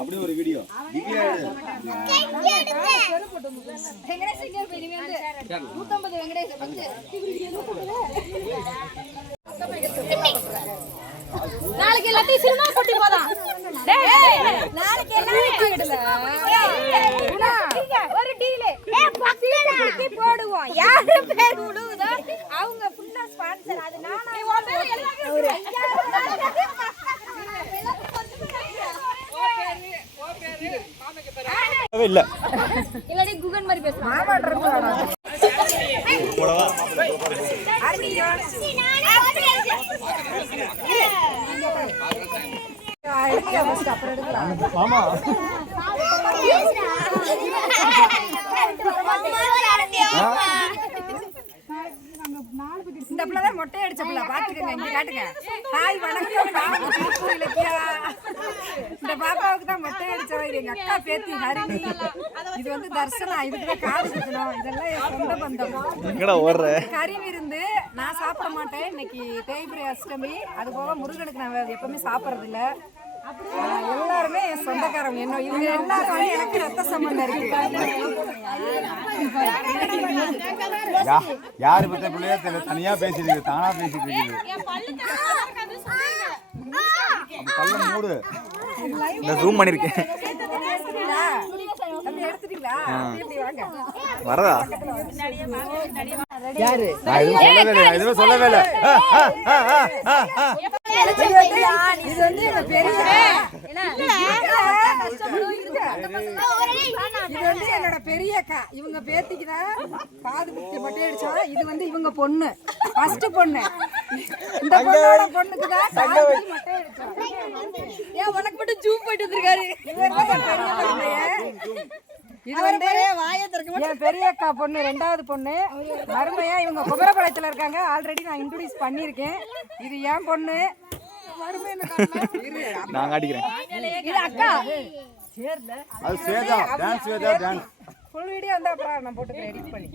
அப்படி ஒரு வீடியோ நாளைக்கு எல்லாத்தையும் சினிமா போட்டி போலாம். நாளைக்கு ஒரு டீல் போடுவோம். யாரு பேர் விடுவதோ அவங்க ஃபுல்லா ஸ்பான்சர். அது நானா இல்ல இல்லடி குகன் மாதிரி பேசு. மாமாட்றது போடவா மாமா இந்த பிள்ளைதான் மொட்டை அடிச்ச பிள்ளை பாத்துக்கங்க. இங்க காட்டுங்க. ஹாய் வணக்கம். இந்த பாப்பாவுக்கு தான் மொட்டை அடிச்சவ. எங்க அக்கா பேத்தி ஹரிணி. இது வந்து தர்சனா. இதுக்குதான் காது குத்தணும். இதெல்லாம் என் சொந்த பந்தம். கறி விருந்து நான் சாப்பிட மாட்டேன். இன்னைக்கு தேய்பிரை அஷ்டமி. அது போக முருகனுக்கு நான் எப்பவுமே சாப்பிட்றது இல்லை. எல்லாருமே என் சொந்தக்காரங்க. என்ன இவங்க எல்லாரும் எனக்கு ரத்த சம்பந்தம் இருக்கு. யாரு பத்த பிள்ளையா தெரியல, தனியா பேசிட்டு இருக்கு, தானா பேசிட்டு இருக்குது. மூடு ஜூம் பண்ணிருக்கேன். வரதா யாரு? எதுவும் சொல்லவே இல்லை. இது வந்து என்னோட பெரிய அக்கா. இவங்க பேத்திக்கு தான் காது குத்தி மொட்டை அடிச்சோம். இது வந்து இவங்க பொண்ணு, ஃபர்ஸ்ட் பொண்ணு. இந்த பொண்ணோட பொண்ணுக்கு தான் காது குத்தி மொட்டை அடிச்சோம். ஏன் உனக்கு மட்டும் ஜூம் போயிட்டு வந்திருக்காரு? இது வந்து என் பெரிய அக்கா பொண்ணு, ரெண்டாவது பொண்ணு மருமையா. இவங்க குமரபாளையத்துல இருக்காங்க. ஆல்ரெடி நான் இன்ட்ரோடியூஸ் பண்ணிருக்கேன். இது என் பொண்ணு. நான் அடிக்கிறேன். இது அக்கா. அது Shweta dance. Shweta dance full video வந்தா அப்புறம் நான் போட்டு எடிட் பண்ணி.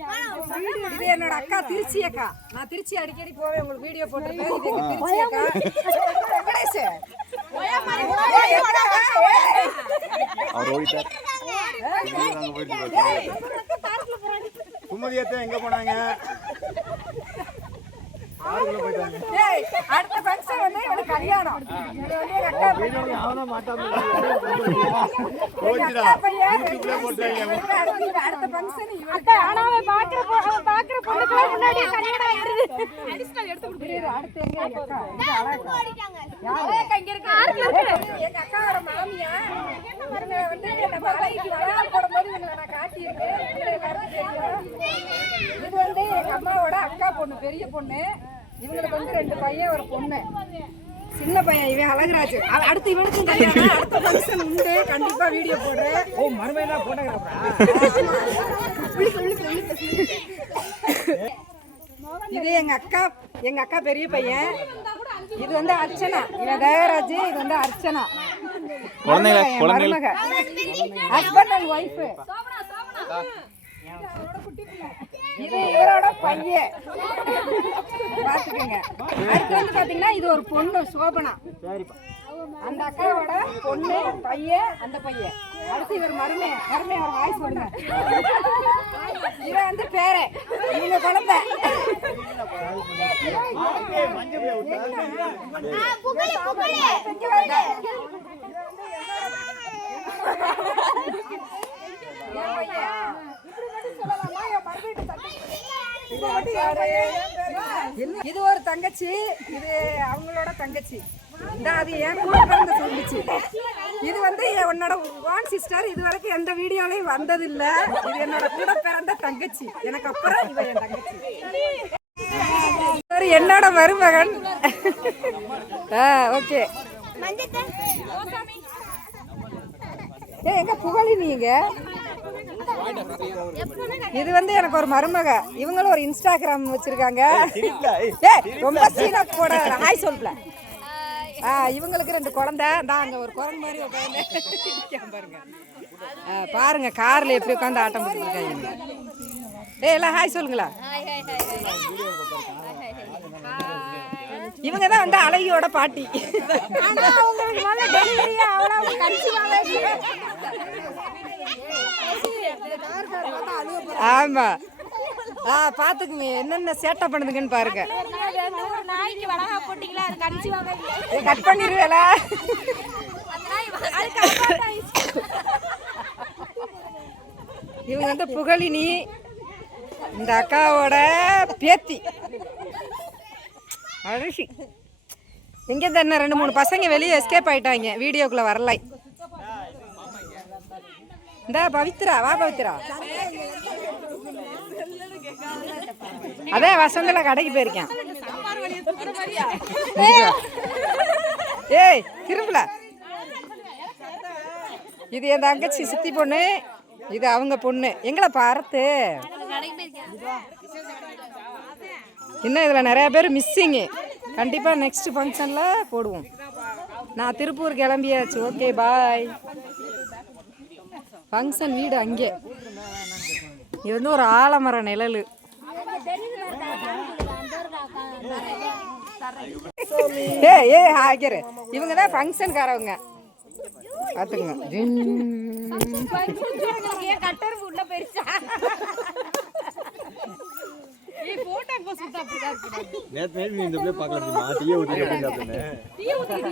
இது என்னோட அக்கா திருச்சி அக்கா. நான் திருச்சி அடிக்கடி போவேன். உங்களுக்கு வீடியோ போட்டுருக்கேன். இது எங்க திருச்சி அக்கா. அவர் ஓடிட்டார். குமரியத்தை எங்க போனாங்க? அடுத்த ஃபங்க்ஷன் வந்து எனக்கு கல்யாணம். இது வந்து எங்க அக்கா பையன். அவன மாட்டாம போச்சுடா. யூடியூப்ல போட்டாங்க. அடுத்த ஃபங்க்ஷன் இவங்க ஆனாவே பாக்குற பொண்ணுக்கு முன்னாடி கல்யாணம் ஆயிடுது. அடிஷனல் எடுத்து கொடுத்துரு. அடுத்து எங்க அக்கா? இது அழகா யாரு எங்க இருக்கு? எங்க அக்காவோட மாமியா. இவங்க வந்து என்ன மலைக்கு வளா போடும்போது இவங்களை நான் காட்டியிருக்கேன். இது வந்து எங்க அம்மாவோட அக்கா பொண்ணு, பெரிய பொண்ணு. இவங்களுக்கு வந்து 2 பையன், ஒரு பொண்ணு. சின்ன பையன் இவன் அழகராஜ். அடுத்து இவனுக்கும் கல்யாணம். அடுத்த ஃபங்க்ஷன் உண்டு, கண்டிப்பா வீடியோ போடுறேன். ஓ மறுமையா போட்டோகிராஃபரா? இது எங்க அக்கா பெரிய பையன். இது வந்து அர்ச்சனா. இவன் தயராஜ். இது வந்து அர்ச்சனா. மருமக, ஹஸ்பண்ட் அண்ட் ஒய்ஃப். இது இவரோட பையன். பாத்துக்கங்க. அடுத்து வந்து பாத்தீங்கன்னா இது ஒரு பொண்ணு, சோபனா. அந்த அக்காவோட பொண்ணு, பையன், அந்த பையன். அடுத்து இவர் மருமே. ஒரு வாய்ஸ் சொல்லுங்க. இவன் வந்து பேரே. இவங்க குழந்தை. இது ஒரு தங்கச்சி. இது அவங்களோட தங்கச்சி. அது என் கூட பிறந்த தங்கச்சி. இது வந்து உன்னோட ஓன் சிஸ்டர். இது வரைக்கும் எந்த வீடியோலையும் வந்ததில்லை. இது என்னோட கூட பிறந்த தங்கச்சி. எனக்கு அப்புறம் இவ என் தங்கச்சி. என்னோட மருமகன். ஓகே. எங்க புகழி நீங்க? இது வந்து எனக்கு ஒரு மருமக. இவங்களும் ஒரு இன்ஸ்டாகிராம் வச்சிருக்காங்க. ரொம்ப சீனா போட ஹாய் சொல்ல. இவங்களுக்கு 2 குழந்தை. தான் அங்க ஒரு குரங்கு மாதிரி பாருங்க. பாருங்க கார்ல எப்படி உட்காந்து ஆட்டம் போட்டுருக்காங்க. எல்லாம் ஹாய் சொல்லுங்களா? இவங்க தான் வந்து அழகியோட பாட்டி. ஆனா அவங்களுக்கு மேல டெலிவரியா அவ்வளவு கன்சீவாவே ஆமா. பாத்துக்குங்க என்னென்ன சேட்டை பண்ணுதுங்கன்னு பாருங்க. ஒரு நாய்க்கு வளகா போட்டீங்களா அது கன்சீவாவே இல்ல. கட் பண்ணிருவேல. இவங்க வந்து புகழினி, இந்த அக்காவோட பேத்தி அரிசி. இங்கே தானே 2-3 பசங்க வெளியே எஸ்கேப் ஆயிட்டாங்க, வீடியோக்குள்ள வரலை. இந்த பவித்ரா, வா பவித்ரா. அதே வசந்தல கடைக்கு போயிருக்கேன். ஏய் திரும்பல. இது என் தங்கச்சி சித்தி பொண்ணு, இது அவங்க பொண்ணு. எங்களை பார்த்து இன்னும் இதில் நிறைய பேர் மிஸ்ஸிங்கு. கண்டிப்பாக நெக்ஸ்ட் ஃபங்க்ஷனில் போடுவோம். நான் திருப்பூர் கிளம்பியாச்சு. Okay bye. ஃபங்க்ஷன் வீடு அங்கே. இது வந்து ஒரு ஆலமர நிழல். ஏ ஆகிற இவங்க தான் ஃபங்க்ஷன்காரவங்க பார்த்துங்க.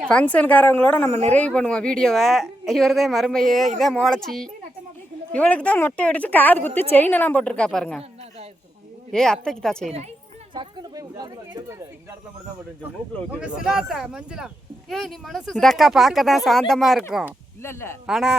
ஃபங்க்ஷன்காரவங்களோட நம்ம நிறைவு பண்ணுவோம் வீடியோவை. இவர் தான் மருமையே, இதான் மோளச்சி. இவளுக்கு தான் மொட்டை அடிச்சு காது குத்தி செயின் எல்லாம் போட்டிருக்கா பாருங்க. ஏ அத்தைக்கு தான் செயின். இந்த அக்கா பார்க்க தான் சாந்தமா இருக்கும், ஆனா